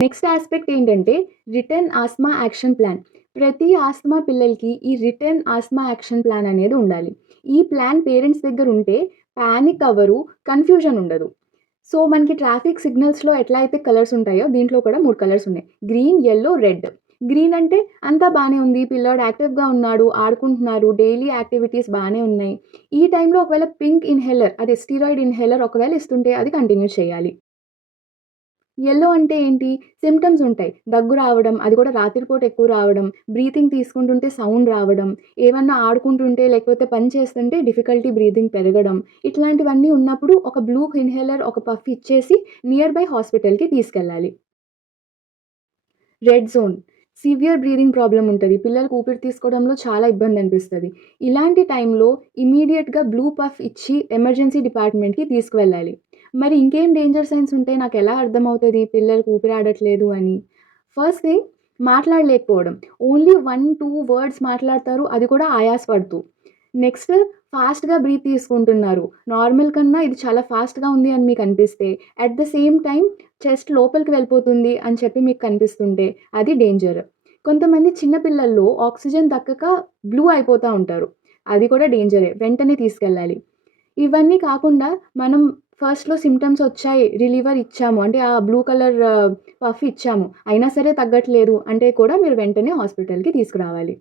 Next aspect ఏంటంటే return Asma action plan. ప్రతి ఆస్మా పిల్లలకి ఈ రిటర్న్ ఆస్మా యాక్షన్ ప్లాన్ అనేది ఉండాలి. ఈ ప్లాన్ పేరెంట్స్ దగ్గర ఉంటే పానిక్ అవ్వరు, కన్‌ఫ్యూజన్ ఉండదు. సో, మనకి ట్రాఫిక్ సిగ్నల్స్‌లో ఎట్లా అయితే కలర్స్ ఉంటాయో దీంట్లో కూడా 3 కలర్స్ ఉన్నాయి. Green, yellow, red. గ్రీన్ అంటే అంతా బానే ఉంది. పిల్లోడు యాక్టివ్‌గా ఉన్నాడు, ఆడుకుంటున్నారు, డైలీ యాక్టివిటీస్ బానే ఉన్నాయి. ఈ టైంలో ఒకవేళ పింక్ ఇన్‌హేలర్ అదే స్టెరాయిడ్ ఇన్‌హేలర్ ఒకవేళ ఇస్తుంటే అది కంటిన్యూ చేయాలి. యెల్లో అంటే ఏంటి? సింప్టమ్స్ ఉంటాయి. దగ్గు రావడం, అది కూడా రాత్రిపూట ఎక్కువ రావడం, బ్రీతింగ్ తీసుకుంటుంటే సౌండ్ రావడం, ఏమన్నా ఆడుకుంటుంటే లేకపోతే పని చేస్తుంటే డిఫికల్టీ బ్రీతింగ్ పెరగడం, ఇట్లాంటివన్నీ ఉన్నప్పుడు ఒక బ్లూ ఇన్‌హేలర్ ఒక పఫ్ ఇచ్చేసి నియర్ బై హాస్పిటల్‌కి తీసుకెళ్ళాలి. Red zone. Severe breathing problem ఉంటది. పిల్లలకు ఊపిరి తీసుకోవడంలో చాలా ఇబ్బందనిపిస్తది. ఇలాంటి టైంలో ఇమ్మీడియేట్‌గా బ్లూ పఫ్ ఇచ్చి ఎమర్జెన్సీ డిపార్ట్‌మెంట్‌కి తీసుకువెళ్ళాలి. మరి ఇంకేం డేంజర్ సైన్స్ ఉంటే నాకెలా అర్థమవుతది పిల్లలకు ఊపిరాడట్లేదు అని? ఫస్ట్ థింగ్ మాట్లాడలేకపోవడం. ఓన్లీ 1, 2 వర్డ్స్ మాట్లాడతారు. అది కూడా ఆయాస పడుతూ. నెక్స్ట్ ఫాస్ట్‌గా బ్రీత్ తీసుకుంటున్నారు. నార్మల్ కన్నా ఇది చాలా ఫాస్ట్‌గా ఉంది అని మీకనిపిస్తే, at the same time chest లోపలికి వెళ్ళిపోతుంది అని చెప్పి మీకు కనిపిస్తుంటే అది డేంజర్. కొంతమంది చిన్న పిల్లల్లో ఆక్సిజన్ దక్కక బ్లూ అయిపోతా ఉంటారు. అది కూడా డేంజరే. వెంటనే తీసుకెళ్ళాలి. ఇవన్నీ కాకుండా మనం ఫస్ట్‌లో సింప్టమ్స్ వచ్చాయి. రిలీవర్ ఇచ్చాము. అంటే ఆ బ్లూ కలర్ పఫ్ ఇచ్చాము. అయినా సరే తగ్గట్లేదు అంటే కూడా మీరు వెంటనే హాస్పిటల్‌కి తీసుకురావాలి.